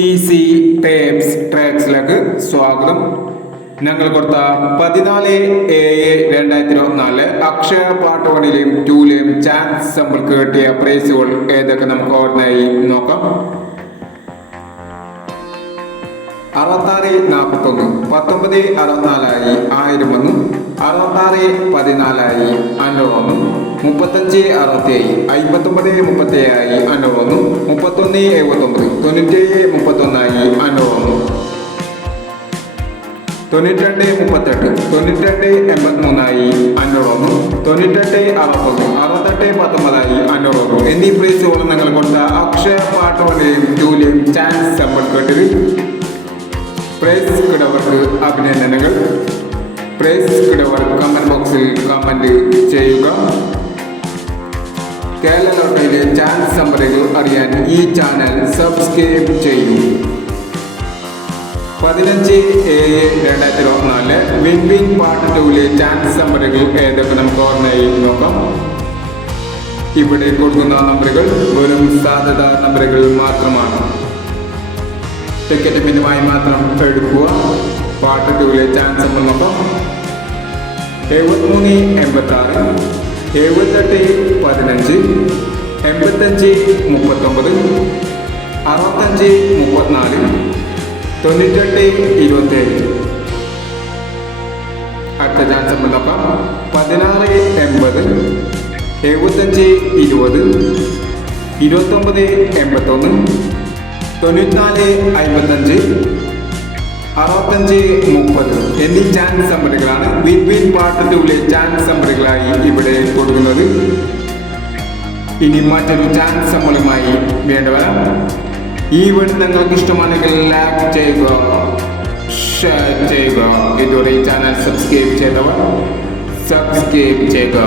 Easy tapes ട്രാക്സിലേക്ക് സ്വാഗതം. ഞങ്ങൾ കൊടുത്ത 14/7/2024 അക്ഷയ പാർട്ട് 1ലെയും 2ലെയും ചാൻസ് നമ്മൾക്ക് കിട്ടിയ പ്രൈസുകൾ ഏതൊക്കെ നമുക്ക് ഓർമ്മയായി നോക്കാം. 6641 1964 1001 6614 501 3567 5937 501 3179 9731 501 9238 9283 501 9860 6819 501 എന്നീ പ്രൈസുകൾ നിങ്ങൾ കൊടുത്ത അക്ഷയ പാർട്ട് 1ലെയും 2ലെയും ചാൻസ് നമ്മൾ കേട്ടത്. പ്രൈസ് കിടവർക്ക് അഭിനന്ദനങ്ങൾ. പ്രൈസ് കിടവർ കമന്റ് ബോക്സിൽ കമന്റ് ചെയ്യുക. കേരള ലോട്ടറിയിലെ ചാൻസ് നമ്പറുകൾ അറിയാൻ ഈ ചാനൽ സബ്സ്ക്രൈബ് ചെയ്യൂ. 15/7/2024 വിൻ പാർട്ട് 2ലെ ചാൻസ് നമ്പറുകൾ ഏതൊക്കെ നമുക്ക് ഓർമ്മയായി നോക്കാം. ഇവിടെ കൊടുക്കുന്ന നമ്പറുകൾ വെറും സാധ്യത നമ്പറുകൾ മാത്രമാണ്. ടിക്കറ്റ് പിന്നുമായി മാത്രം എടുക്കുക. പാർട്ട് 2ലെ ചാൻസ് നമ്പർ നോക്കാം. 7386 7815 8539 6534 9827. അടുത്ത ചാൻസ് നമ്പർ നോക്കാം. 1680 7520 2981 9455 6530 എന്നീ ചാൻസ് നമ്പറുകളാണ് വിൻ പാർട്ട് 2ലെ ചാൻസ് നമ്പറുകളായി ഇവിടെ കൊടുക്കുന്നത്. ഇനി മറ്റൊരു ചാൻസ് നമ്പറുമായി വേണ്ടവരാ. ഈ വീഡിയോ നിങ്ങൾക്ക് ഇഷ്ടമാണെങ്കിൽ ലൈക്ക് ചെയ്യുക, ഷെയർ ചെയ്യുക. ഇതുവരെ ഈ ചാനൽ സബ്സ്ക്രൈബ് ചെയ്തവർ സബ്സ്ക്രൈബ് ചെയ്യുക.